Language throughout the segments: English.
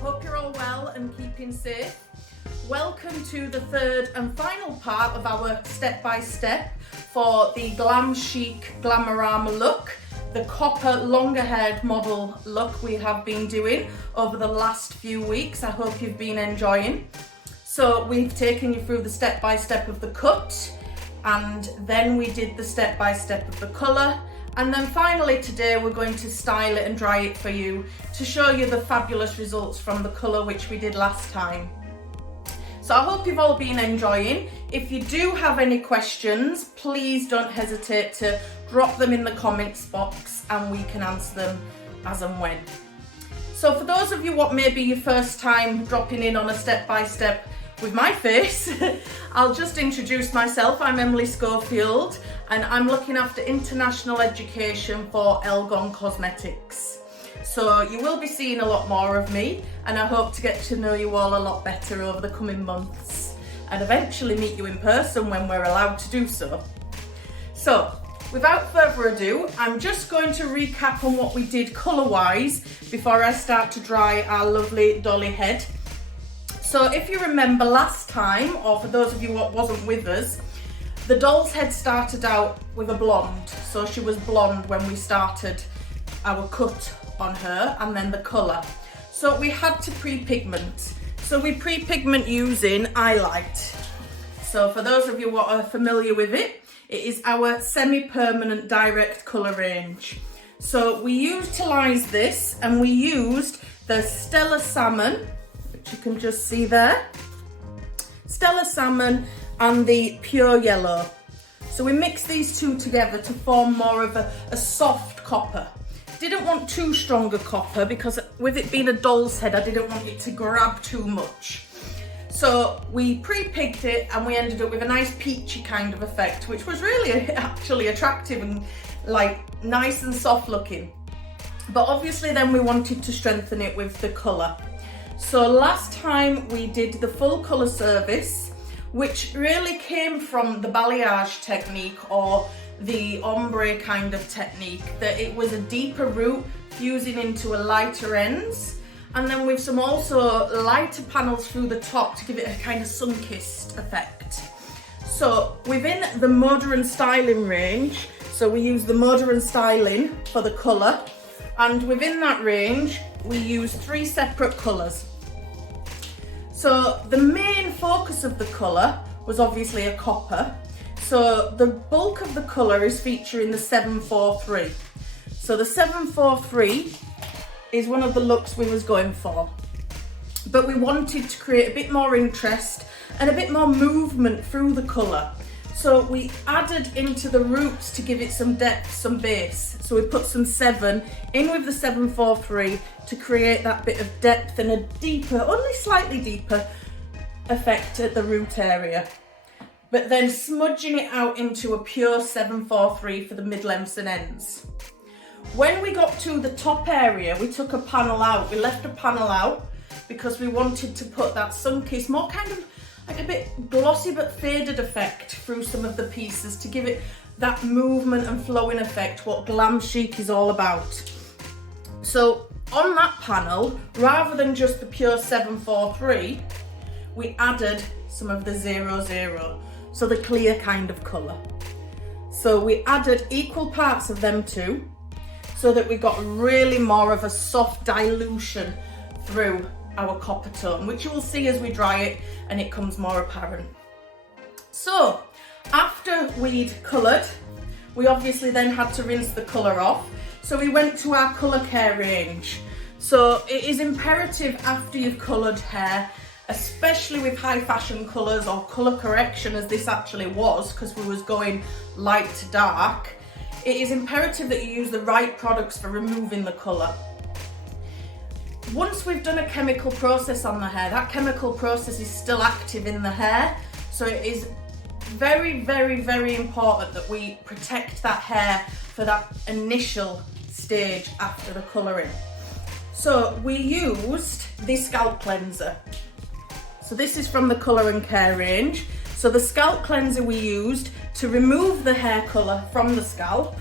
Hope you're all well and keeping safe. Welcome to the third and final part of our step-by-step for the GLAM CHIC GLAMORAMA look, the copper longer haired model look we have been doing over the last few weeks. I hope you've been enjoying. So we've taken you through the step-by-step of the cut, and then we did the step-by-step of the colour, and then finally today we're going to style it and dry it for you to show you the fabulous results from the colour which we did last time. So I hope you've all been enjoying. If you do have any questions, please don't hesitate to drop them in the comments box and we can answer them as and when. So for those of you what may be your first time dropping in on a step-by-step with my face, I'll just introduce myself. I'm Emily Schofield and I'm looking after international education for Elgon Cosmetics. So you will be seeing a lot more of me, and I hope to get to know you all a lot better over the coming months and eventually meet you in person when we're allowed to do so. So without further ado, I'm just going to recap on what we did colour-wise before I start to dry our lovely dolly head. So if you remember last time, or for those of you what wasn't with us, the doll's head started out with a blonde. So she was blonde when we started our cut on her, and then the colour. So we had to pre-pigment. So we pre-pigment using Highlight. So for those of you what are familiar with it, it is our semi-permanent direct colour range. So we utilised this and we used the Stellar Salmon, which you can just see there. Stellar Salmon and the Pure Yellow. So we mixed these two together to form more of a soft copper. Didn't want too strong a copper because with it being a doll's head, I didn't want it to grab too much. So we pre-pigged it and we ended up with a nice peachy kind of effect, which was really actually attractive and like nice and soft looking. But obviously then we wanted to strengthen it with the colour. So last time we did the full colour service, which really came from the balayage technique or the ombre kind of technique, that it was a deeper root fusing into a lighter ends, and then with some also lighter panels through the top to give it a kind of sun-kissed effect. So within the Modern Styling range, so we use the Modern Styling for the colour, and within that range we use 3 separate colours. So the main focus of the colour was obviously a copper. So the bulk of the colour is featuring the 743. So the 743 is one of the looks we was going for. But we wanted to create a bit more interest and a bit more movement through the colour. So we added into the roots to give it some depth, some base. So we put some 7 in with the 743 to create that bit of depth and a deeper, only slightly deeper effect at the root area. But then smudging it out into a pure 743 for the mid-lengths and ends. When we got to the top area, we took a panel out. We left a panel out because we wanted to put that sun-kissed, more kind of like a bit glossy but faded effect through some of the pieces to give it that movement and flowing effect, what Glam Chic is all about. So on that panel, rather than just the pure 743, we added some of the 00. So the clear kind of colour. So we added equal parts of them too, so that we got really more of a soft dilution through our copper tone, which you will see as we dry it and it comes more apparent. So after we'd coloured, we obviously then had to rinse the colour off. So we went to our colour care range. So it is imperative after you've coloured hair, especially with high fashion colours or colour correction as this actually was, because we was going light to dark, it is imperative that you use the right products for removing the colour. Once we've done a chemical process on the hair, that chemical process is still active in the hair, so it is very, very, very important that we protect that hair for that initial stage after the colouring. So we used the scalp cleanser. So this is from the Colour and Care range. So the scalp cleanser we used to remove the hair colour from the scalp,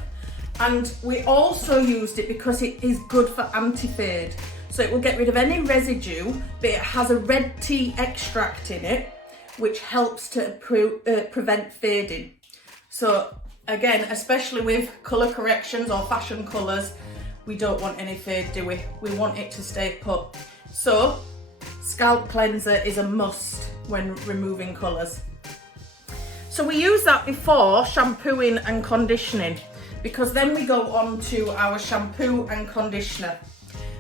and we also used it because it is good for anti-fade. So it will get rid of any residue, but it has a red tea extract in it, which helps to prevent fading. So again, especially with colour corrections or fashion colours, we don't want any fade, do we? We want it to stay put. So scalp cleanser is a must when removing colours. So we use that before shampooing and conditioning, because then we go on to our shampoo and conditioner.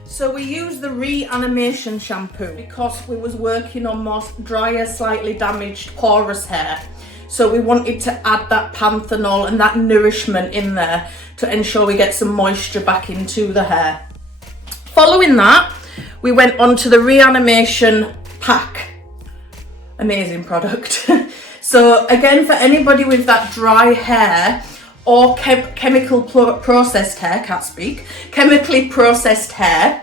So we use the Reanimation shampoo because we was working on more drier, slightly damaged, porous hair. So we wanted to add that panthenol and that nourishment in there to ensure we get some moisture back into the hair. Following that, we went on to the Reanimation pack. Amazing product. So again, for anybody with that dry hair or chemically processed hair, chemically processed hair,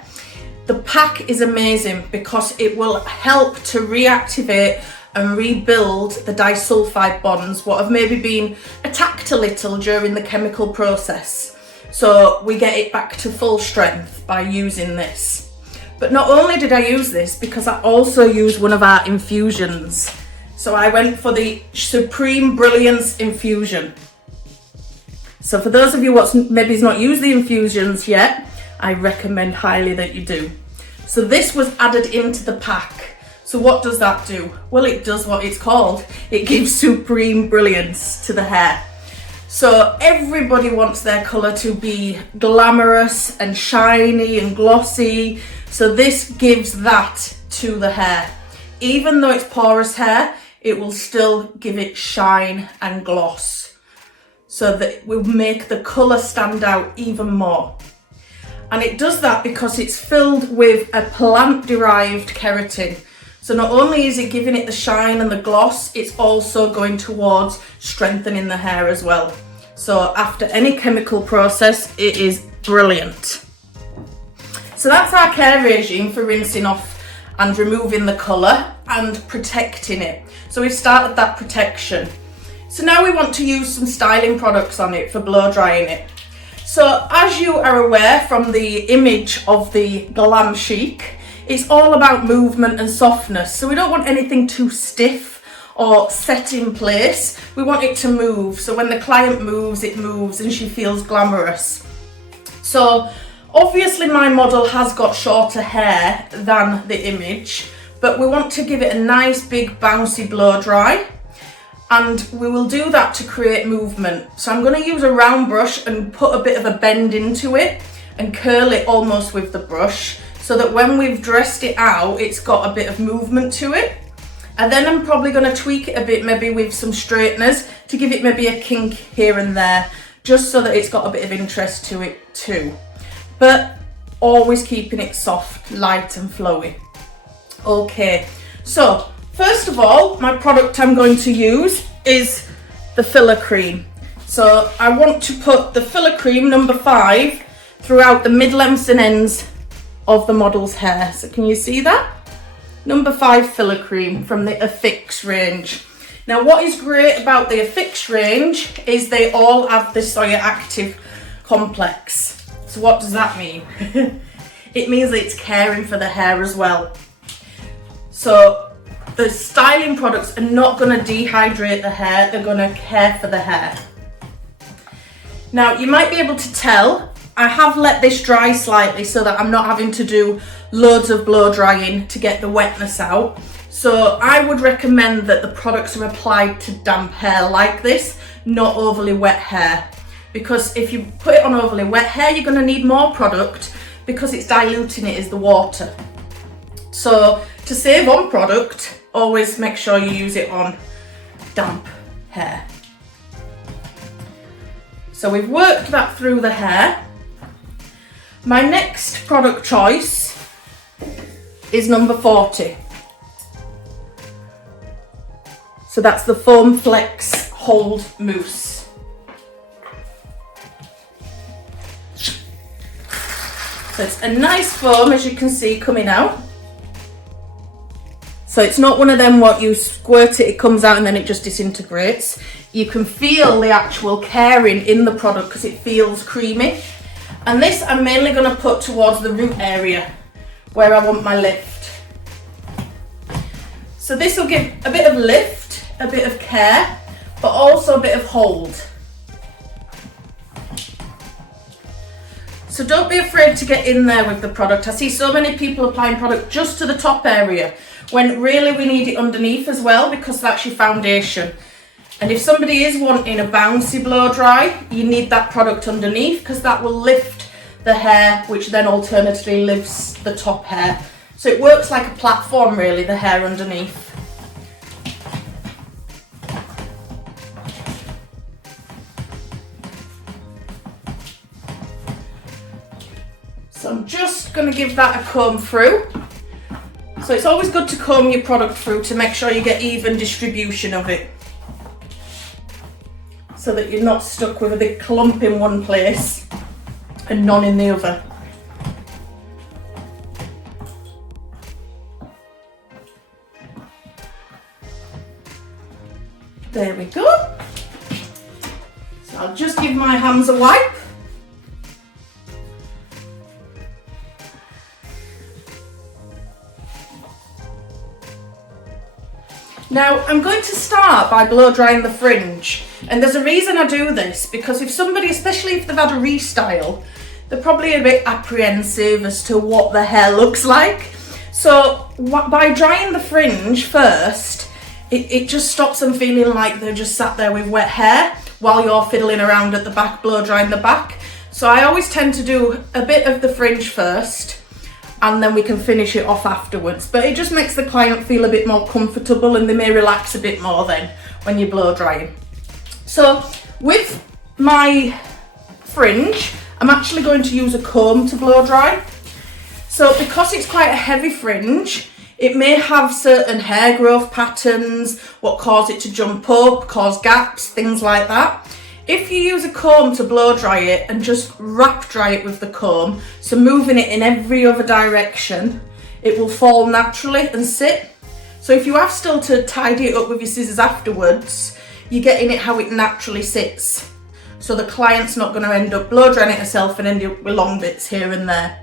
the pack is amazing because it will help to reactivate and rebuild the disulfide bonds, what have maybe been attacked a little during the chemical process. So we get it back to full strength by using this. But not only did I use this, because I also used one of our infusions. So I went for the Supreme Brilliance infusion. So for those of you what maybe not used the infusions yet, I recommend highly that you do. So this was added into the pack. So what does that do? Well, it does what it's called. It gives supreme brilliance to the hair. So everybody wants their colour to be glamorous and shiny and glossy. So this gives that to the hair. Even though it's porous hair, it will still give it shine and gloss. So that it will make the colour stand out even more. And it does that because it's filled with a plant-derived keratin. So not only is it giving it the shine and the gloss, it's also going towards strengthening the hair as well. So after any chemical process, it is brilliant. So that's our care regime for rinsing off and removing the colour and protecting it. So we've started that protection. So now we want to use some styling products on it for blow drying it. So as you are aware from the image of the GLAM CHIC, it's all about movement and softness. So we don't want anything too stiff or set in place. We want it to move. So when the client moves, it moves and she feels glamorous. So obviously my model has got shorter hair than the image, but we want to give it a nice big bouncy blow dry. And we will do that to create movement. So I'm going to use a round brush and put a bit of a bend into it and curl it almost with the brush, so that when we've dressed it out, it's got a bit of movement to it. And then I'm probably going to tweak it a bit, maybe with some straighteners to give it maybe a kink here and there, just so that it's got a bit of interest to it too. But always keeping it soft, light and flowy. Okay, so first of all, my product I'm going to use is the filler cream. So I want to put the filler cream number 5 throughout the mid-lengths and ends of the model's hair. So can you see that? Number 5 filler cream from the Affix range. Now what is great about the Affix range is they all have the Soya Active complex. So what does that mean? It means that it's caring for the hair as well. So the styling products are not going to dehydrate the hair, they're going to care for the hair. Now you might be able to tell I have let this dry slightly so that I'm not having to do loads of blow drying to get the wetness out. So I would recommend that the products are applied to damp hair like this, not overly wet hair. Because if you put it on overly wet hair, you're going to need more product because it's diluting it as the water. So to save on product, always make sure you use it on damp hair. So we've worked that through the hair. My next product choice is number 40. So that's the Foam Flex Hold Mousse. So it's a nice foam, as you can see, coming out. So it's not one of them what you squirt it, it comes out and then it just disintegrates. You can feel the actual caring in the product because it feels creamy. And this I'm mainly going to put towards the root area, where I want my lift. So this will give a bit of lift, a bit of care, but also a bit of hold. So don't be afraid to get in there with the product. I see so many people applying product just to the top area, when really we need it underneath as well, because that's your foundation. And if somebody is wanting a bouncy blow dry, you need that product underneath, because that will lift the hair, which then alternatively lifts the top hair. So it works like a platform really, the hair underneath. So I'm just going to give that a comb through. So it's always good to comb your product through to make sure you get even distribution of it, so that you're not stuck with a big clump in one place and none in the other. There we go. So I'll just give my hands a wipe. Now I'm going to start by blow drying the fringe, and there's a reason I do this, because if somebody, especially if they've had a restyle, they're probably a bit apprehensive as to what the hair looks like. So by drying the fringe first, it just stops them feeling like they're just sat there with wet hair while you're fiddling around at the back, blow drying the back. So I always tend to do a bit of the fringe first, and then we can finish it off afterwards. But it just makes the client feel a bit more comfortable, and they may relax a bit more then when you're blow drying. So with my fringe, I'm actually going to use a comb to blow dry. So because it's quite a heavy fringe, it may have certain hair growth patterns, what cause it to jump up, cause gaps, things like that. If you use a comb to blow dry it and just wrap dry it with the comb, so moving it in every other direction, it will fall naturally and sit. So if you have still to tidy it up with your scissors afterwards, you're getting it how it naturally sits. So the client's not going to end up blow drying it herself and end up with long bits here and there.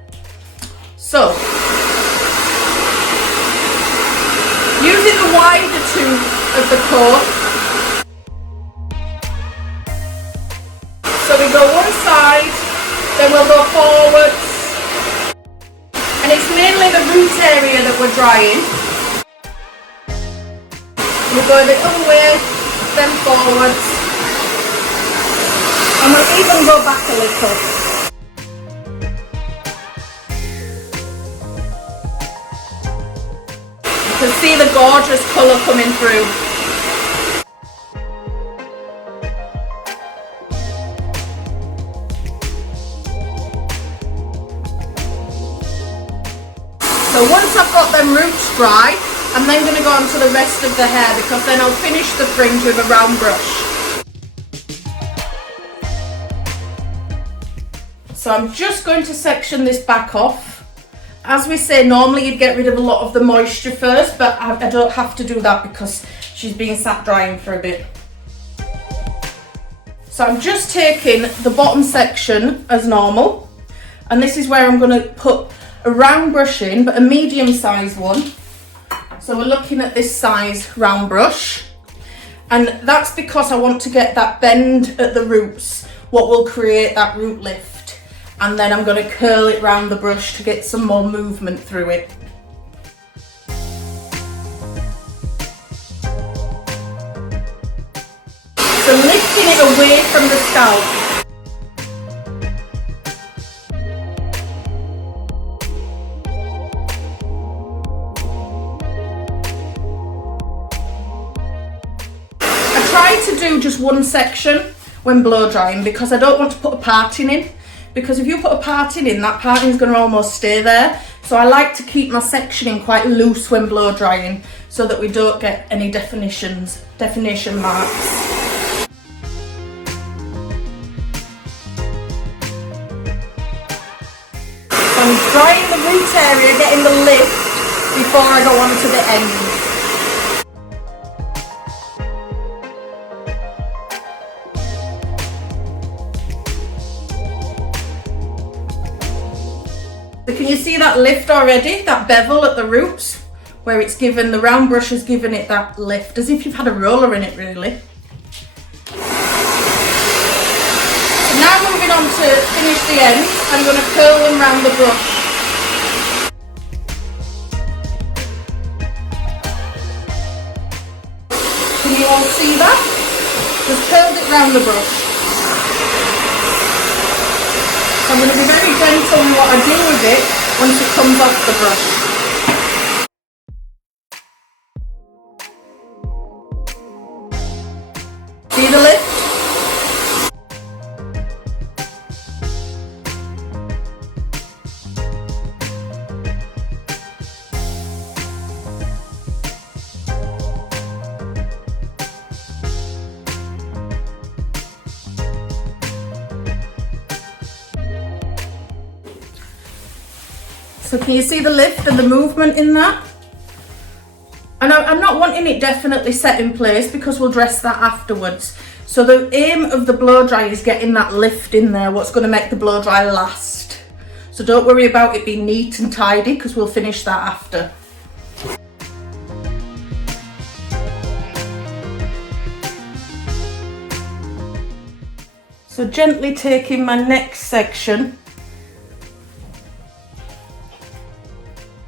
So, using the wider tube of the comb, so we go one side, then we'll go forwards, and it's mainly the root area that we're drying. We'll go the other way, then forwards, and we'll even go back a little. You can see the gorgeous colour coming through. So once I've got them roots dry, I'm then going to go on to the rest of the hair, because then I'll finish the fringe with a round brush. So I'm just going to section this back off. As we say, normally you'd get rid of a lot of the moisture first, but I don't have to do that because she's been sat drying for a bit. So I'm just taking the bottom section as normal, and this is where I'm going to put a round brush in, but a medium sized one. So we're looking at this size round brush, and that's because I want to get that bend at the roots, what will create that root lift, and then I'm going to curl it round the brush to get some more movement through it. So lifting it away from the scalp. To do just one section when blow drying, because I don't want to put a parting in, because if you put a parting in, that parting is going to almost stay there. So I like to keep my sectioning quite loose when blow drying, so that we don't get any definition marks. So I'm drying the root area, getting the lift before I go on to the end. So can you see that lift already, that bevel at the roots, where it's given, the round brush has given it that lift, as if you've had a roller in it really. So now moving on to finish the ends, I'm going to curl them round the brush. Can you all see that? Just curled it round the brush. So I'm going to be very gentle in what I do with it once it comes off the brush. See the lift? So can you see the lift and the movement in that? And I'm not wanting it definitely set in place because we'll dress that afterwards. So the aim of the blow dry is getting that lift in there, what's going to make the blow dry last. So don't worry about it being neat and tidy because we'll finish that after. So gently taking my next section.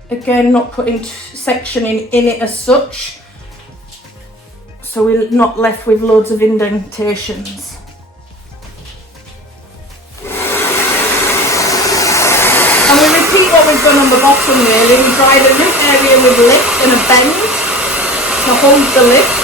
Again, not putting sectioning in it as such, so we're not left with loads of indentations. And we repeat what we've done on the bottom really. We dry the root area with lift and a bend to hold the lift.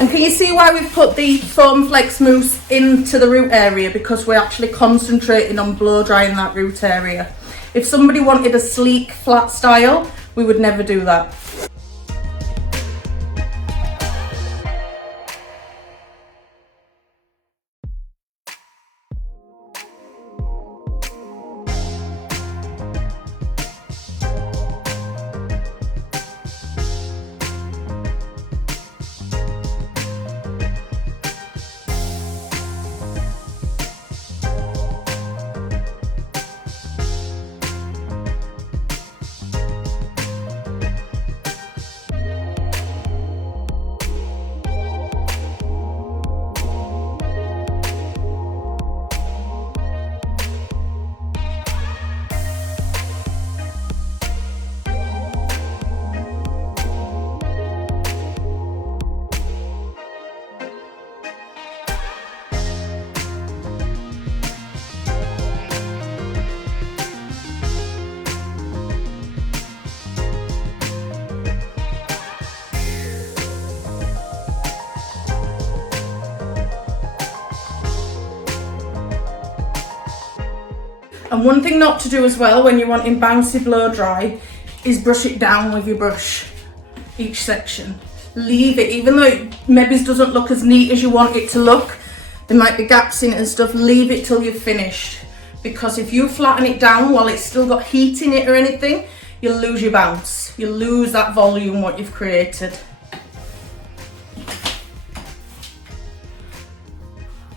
And can you see why we've put the foam flex mousse into the root area? Because we're actually concentrating on blow drying that root area. If somebody wanted a sleek flat style, we would never do that. And one thing not to do as well when you're wanting bouncy blow dry is brush it down with your brush, each section. Leave it, even though it maybe doesn't look as neat as you want it to look, there might be gaps in it and stuff, leave it till you've finished. Because if you flatten it down while it's still got heat in it or anything, you'll lose your bounce. You'll lose that volume what you've created.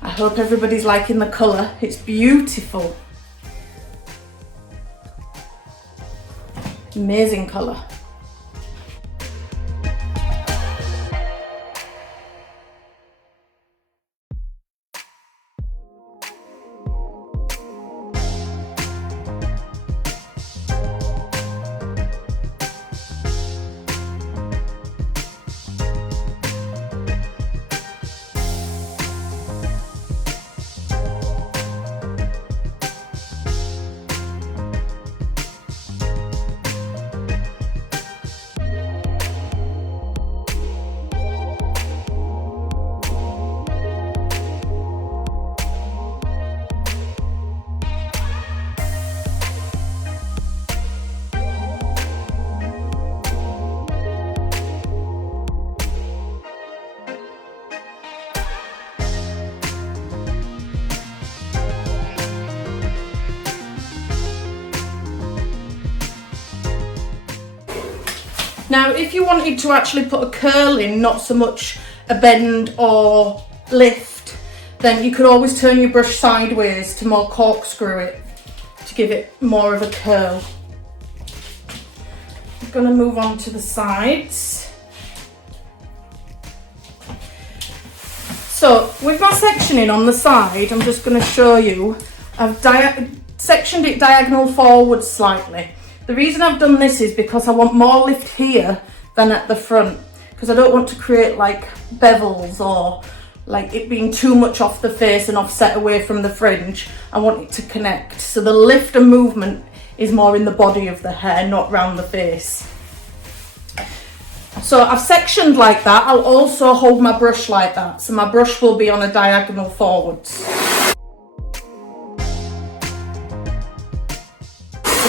I hope everybody's liking the colour, it's beautiful. Amazing colour. Now, if you wanted to actually put a curl in, not so much a bend or lift, then you could always turn your brush sideways to more corkscrew it, to give it more of a curl. I'm going to move on to the sides. So with my sectioning on the side, I'm just going to show you, I've sectioned it diagonal forward slightly. The reason I've done this is because I want more lift here than at the front, because I don't want to create like bevels or like it being too much off the face and offset away from the fringe. I want it to connect. So the lift and movement is more in the body of the hair, not round the face. So I've sectioned like that. I'll also hold my brush like that. So my brush will be on a diagonal forwards. So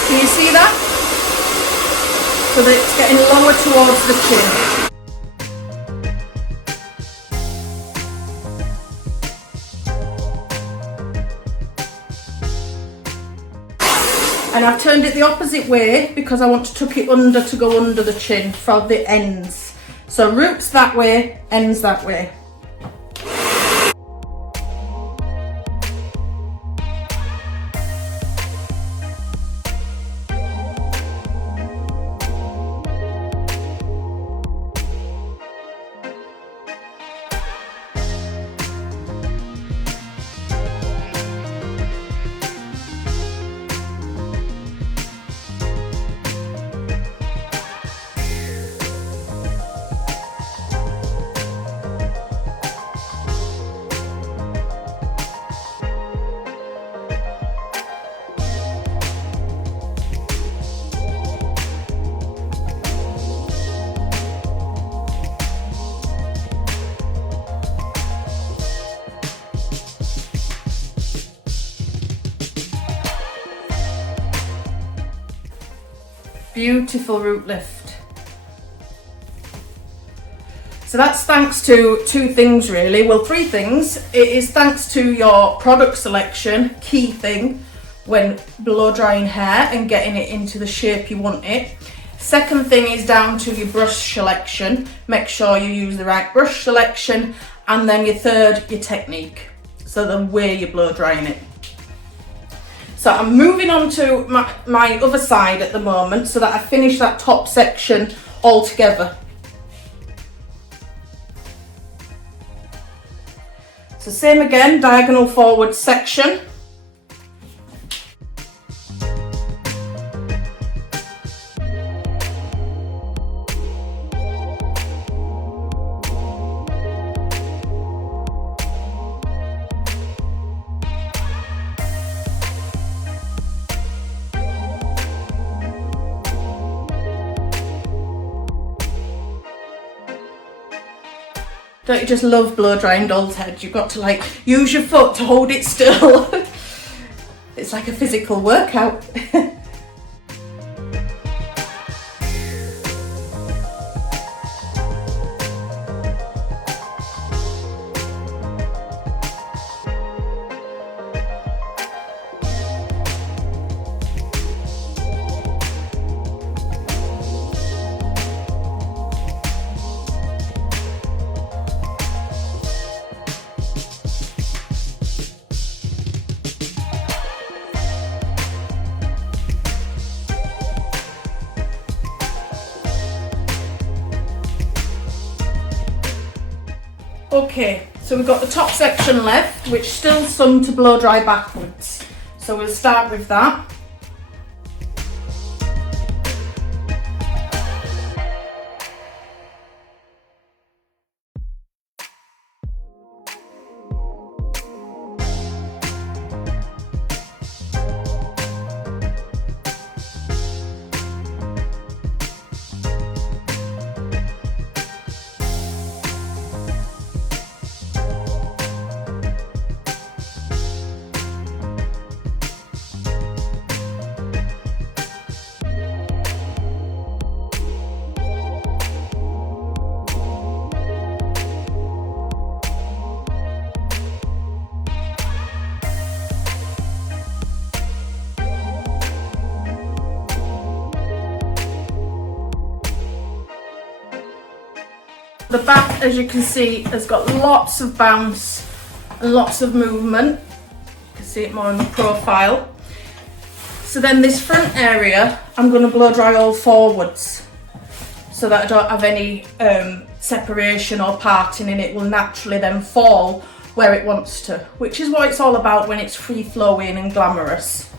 can you see that? So that it's getting lower towards the chin. And I've turned it the opposite way because I want to tuck it under to go under the chin for the ends. So roots that way, ends that way. Beautiful root lift. So that's thanks to two things really, well three things. It is thanks to your product selection, key thing when blow drying hair and getting it into the shape you want it. Second thing is down to your brush selection, make sure you use the right brush selection, and then your third, your technique, so the way you're blow drying it. So I'm moving on to my other side at the moment so that I finish that top section all together. So same again, diagonal forward section. Don't you just love blow drying doll's head? You've got to like use your foot to hold it still. It's like a physical workout. Okay, so we've got the top section left, which still some to blow dry backwards. So we'll start with that. The back, as you can see, has got lots of bounce and lots of movement. You can see it more in the profile. So then this front area, I'm going to blow dry all forwards so that I don't have any separation or parting, and it will naturally then fall where it wants to, which is what it's all about when it's free flowing and glamorous.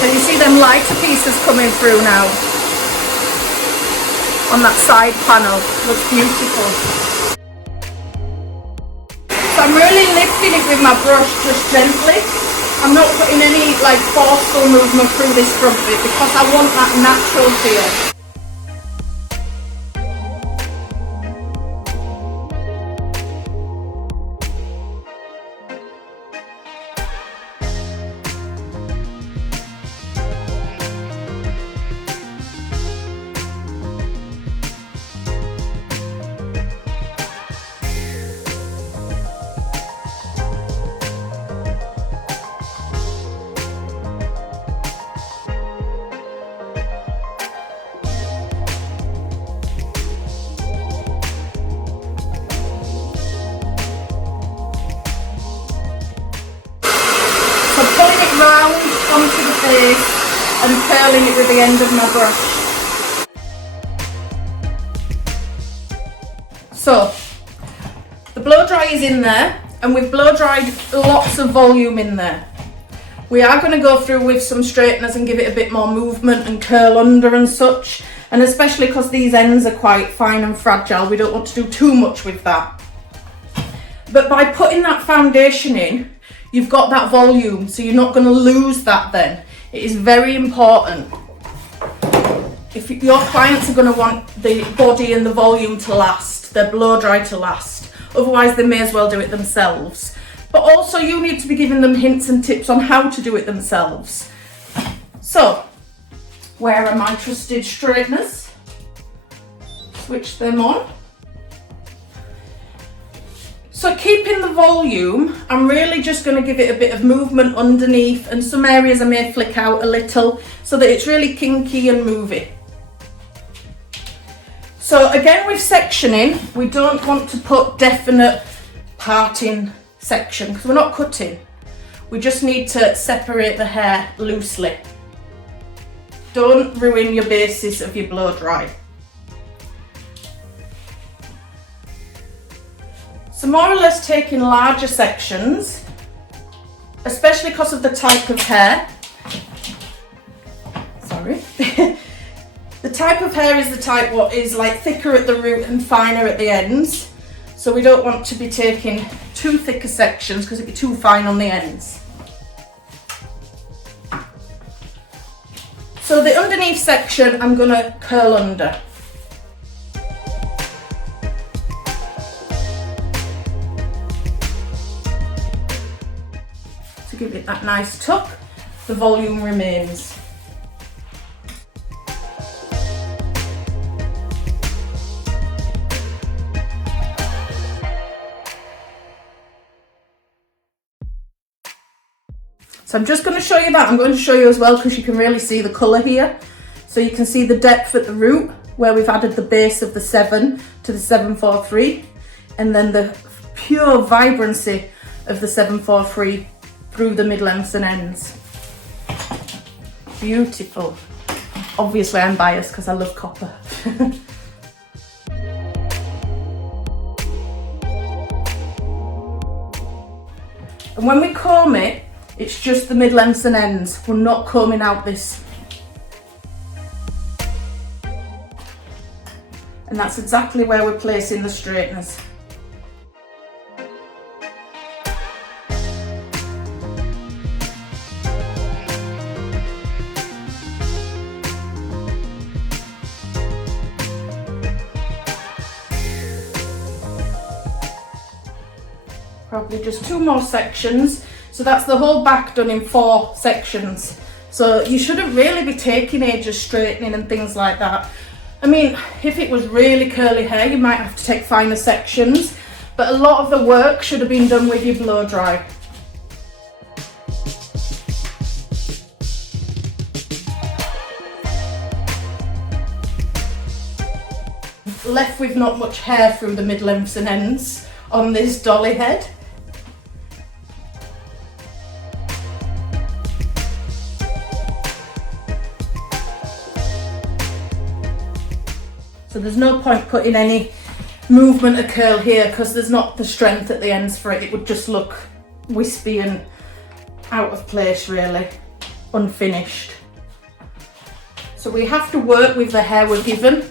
Can you see them lighter pieces coming through now on that side panel? Looks beautiful. So I'm really lifting it with my brush just gently. I'm not putting any like forceful movement through this front bit because I want that natural feel. Round onto the face and curling it with the end of my brush. So the blow dry is in there, and we've blow dried lots of volume in there. We are going to go through with some straighteners and give it a bit more movement and curl under and such, and especially because these ends are quite fine and fragile, we don't want to do too much with that. But by putting that foundation in, you've got that volume, so you're not going to lose that then. It is very important. If your clients are going to want the body and the volume to last, their blow dry to last, otherwise they may as well do it themselves. But also you need to be giving them hints and tips on how to do it themselves. So, where are my trusted straighteners? Switch them on. So keeping the volume, I'm really just going to give it a bit of movement underneath, and some areas I may flick out a little so that it's really kinky and moving. So again with sectioning, we don't want to put definite parting section because we're not cutting. We just need to separate the hair loosely. Don't ruin your basis of your blow dry. So more or less taking larger sections, especially because of the type of hair. Sorry. The type of hair is the type what is like thicker at the root and finer at the ends. So we don't want to be taking too thicker sections because it'd be too fine on the ends. So the underneath section I'm going to curl under. Give it that nice tuck, the volume remains. So I'm just going to show you that. I'm going to show you as well because you can really see the colour here. So you can see the depth at the root where we've added the base of the 7 to the 743, and then the pure vibrancy of the 743 through the mid-lengths and ends. Beautiful. Obviously I'm biased because I love copper. And when we comb it, It's just the mid-lengths and ends. We're not combing out this. And that's exactly where we're placing the straighteners. Probably just 2 more sections. So that's the whole back done in 4 sections. So you shouldn't really be taking ages straightening and things like that. I mean, if it was really curly hair, you might have to take finer sections, but a lot of the work should have been done with your blow dry. Left with not much hair through the mid-lengths and ends on this dolly head. So there's no point putting any movement of curl here because there's not the strength at the ends for it. It would just look wispy and out of place, really, unfinished. So we have to work with the hair we're given.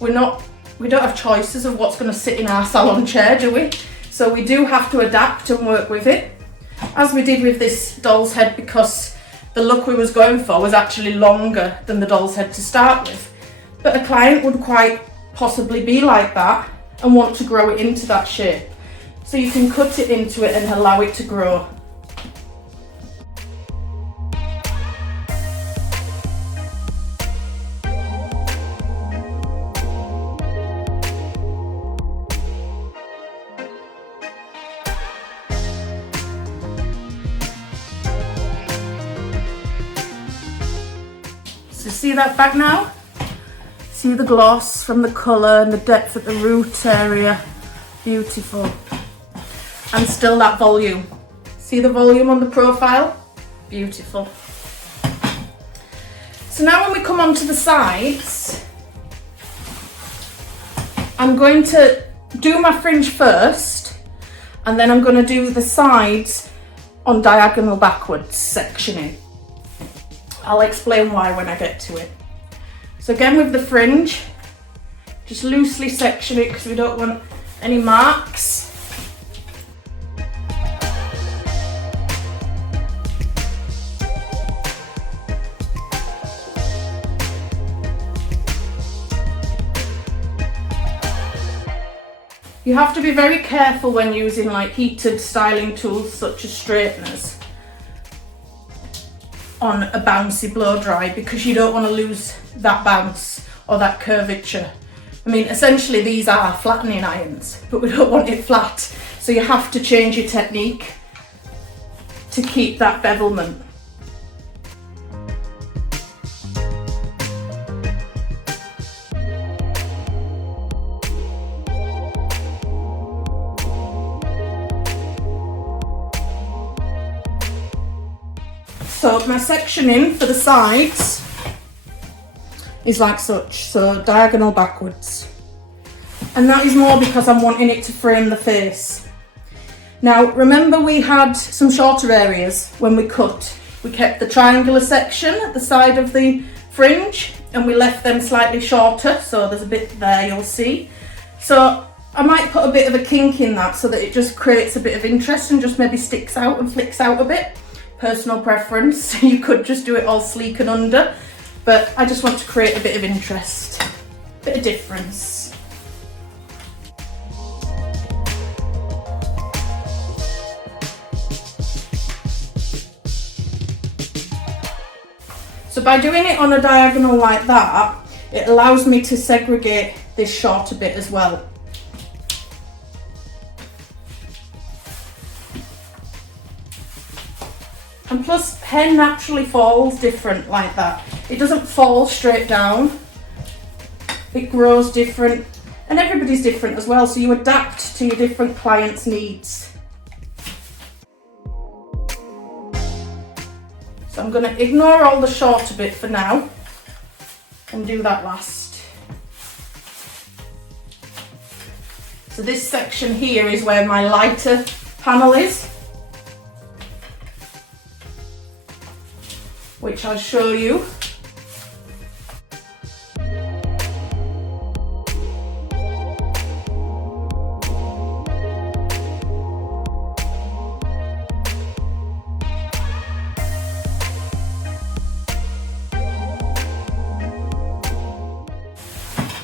We don't have choices of what's going to sit in our salon chair, do we? So we do have to adapt and work with it, as we did with this doll's head, because the look we was going for was actually longer than the doll's head to start with. But a client would quite possibly be like that and want to grow it into that shape. So you can cut it into it and allow it to grow. So see that back now? See the gloss from the colour and the depth at the root area. Beautiful. And still that volume. See the volume on the profile? Beautiful. So now when we come onto the sides, I'm going to do my fringe first, and then I'm going to do the sides on diagonal backwards sectioning. I'll explain why when I get to it. So again with the fringe, just loosely section it because we don't want any marks. You have to be very careful when using like heated styling tools such as straighteners on a bouncy blow dry, because you don't want to lose that bounce or that curvature. I mean, essentially these are flattening irons, but we don't want it flat. So you have to change your technique to keep that bevelment. So my sectioning for the sides is like such, so diagonal backwards. And that is more because I'm wanting it to frame the face. Now remember we had some shorter areas when we cut. We kept the triangular section at the side of the fringe and we left them slightly shorter, so there's a bit there you'll see. So I might put a bit of a kink in that so that it just creates a bit of interest and just maybe sticks out and flicks out a bit. Personal preference, you could just do it all sleek and under, but I just want to create a bit of interest, a bit of difference. So by doing it on a diagonal like that, it allows me to segregate this shorter bit as well. And plus, hair naturally falls different like that. It doesn't fall straight down. It grows different, and everybody's different as well, so you adapt to your different clients' needs. So I'm going to ignore all the shorter bit for now and do that last. So this section here is where my lighter panel is. which I'll show you.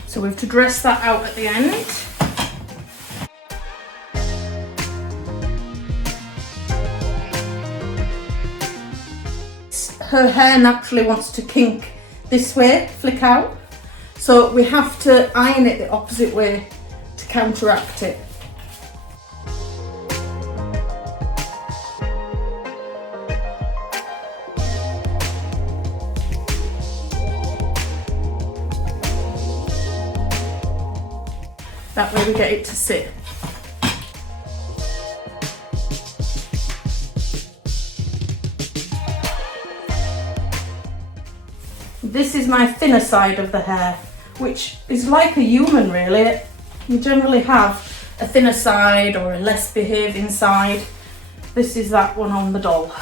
So we have to dress that out at the end. Her hair naturally wants to kink this way, flick out. So we have to iron it the opposite way to counteract it. That way we get it to sit. This is my thinner side of the hair, which is like a human really. You generally have a thinner side or a less behaving side. This is that one on the doll.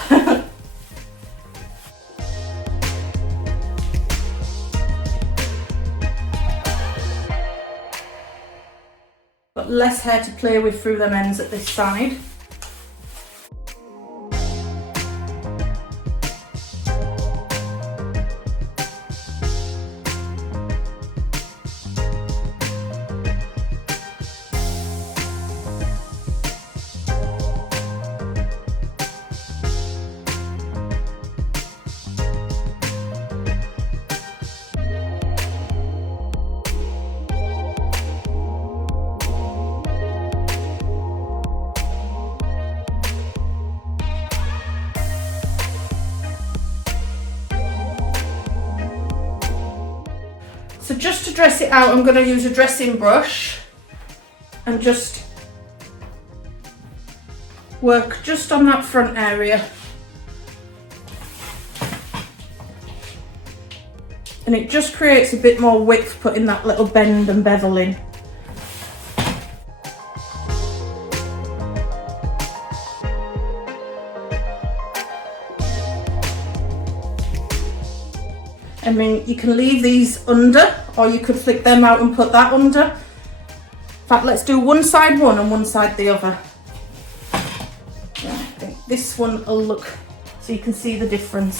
Got less hair to play with through them ends at this side. So just to dress it out, I'm going to use a dressing brush and just work just on that front area. And it just creates a bit more width, putting that little bend and bevel in. I mean, you can leave these under, or you could flick them out and put that under. In fact, let's do one side one and one side the other. Yeah, I think this one will look, so you can see the difference.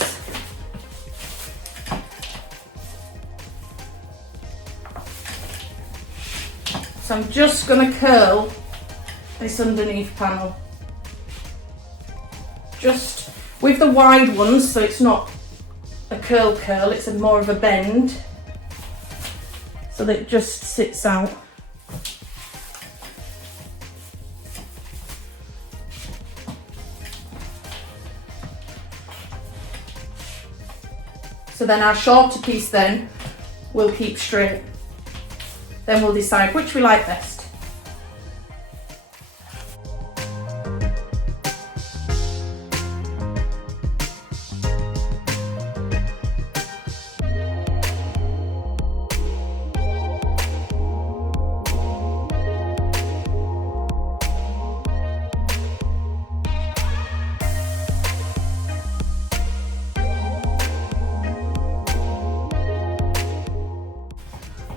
So I'm just going to curl this underneath panel. Just with the wide ones, so it's not a curl, it's more of a bend, so that it just sits out. So then our shorter piece then will keep straight. Then we'll decide which we like best.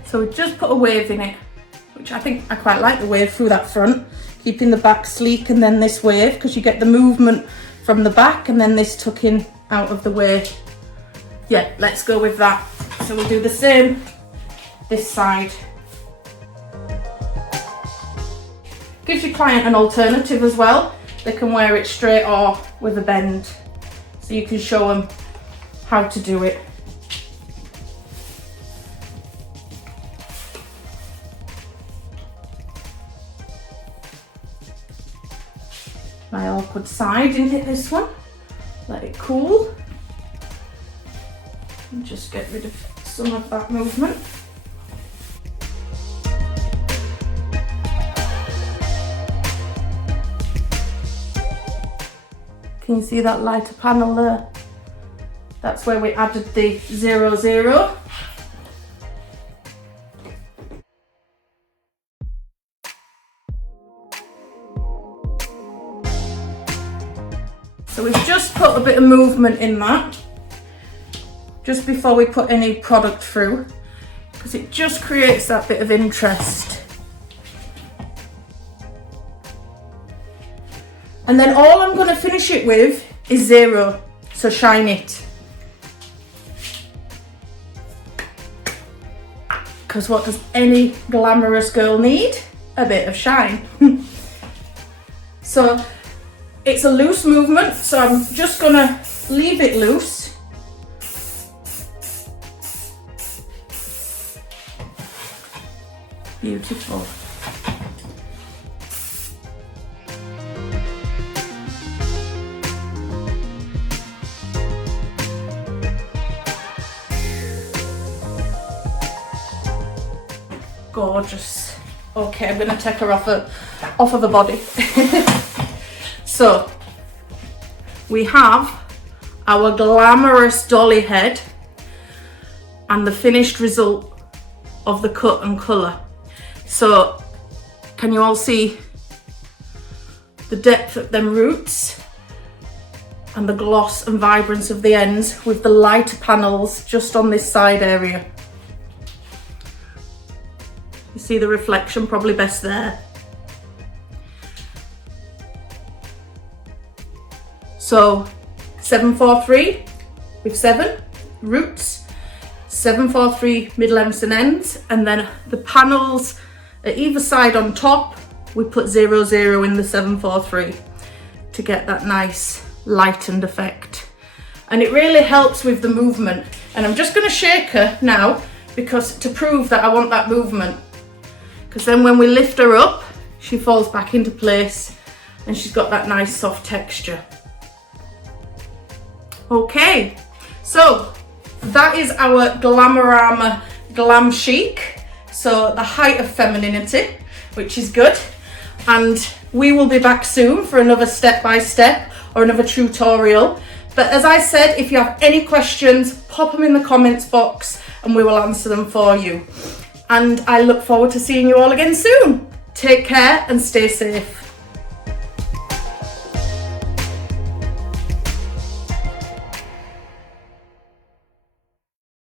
So we just put a wave in it, which I think I quite like the wave through that front, keeping the back sleek and then this wave, because you get the movement from the back and then this tucking out of the way. Yeah, let's go with that. So we'll do the same this side. Gives your client an alternative as well. They can wear it straight or with a bend, so you can show them how to do it. My awkward side, didn't hit this one. Let it cool. And just get rid of some of that movement. Can you see that lighter panel there? That's where we added the 00. So we've just put a bit of movement in that. just before we put any product through, because it just creates that bit of interest. And then all I'm going to finish it with is 0, so shine it. Because what does any glamorous girl need? A bit of shine. So it's a loose movement, so I'm just going to leave it loose. Beautiful. Gorgeous. Okay, I'm going to take her off of the body. So we have our glamorous dolly head and the finished result of the cut and colour. So can you all see the depth of them roots and the gloss and vibrance of the ends with the lighter panels just on this side area? You see the reflection probably best there. So 743 with 7 roots, 743 mid-lengths and ends, and then the panels at either side on top, we put 00 in the 743 to get that nice lightened effect. And it really helps with the movement. And I'm just going to shake her now because to prove that I want that movement. Because then when we lift her up, she falls back into place and she's got that nice soft texture. Okay, so that is our Glamorama Glam Chic. So the height of femininity, which is good. And we will be back soon for another step-by-step or another tutorial. But as I said, if you have any questions, pop them in the comments box and we will answer them for you. And I look forward to seeing you all again soon. Take care and stay safe.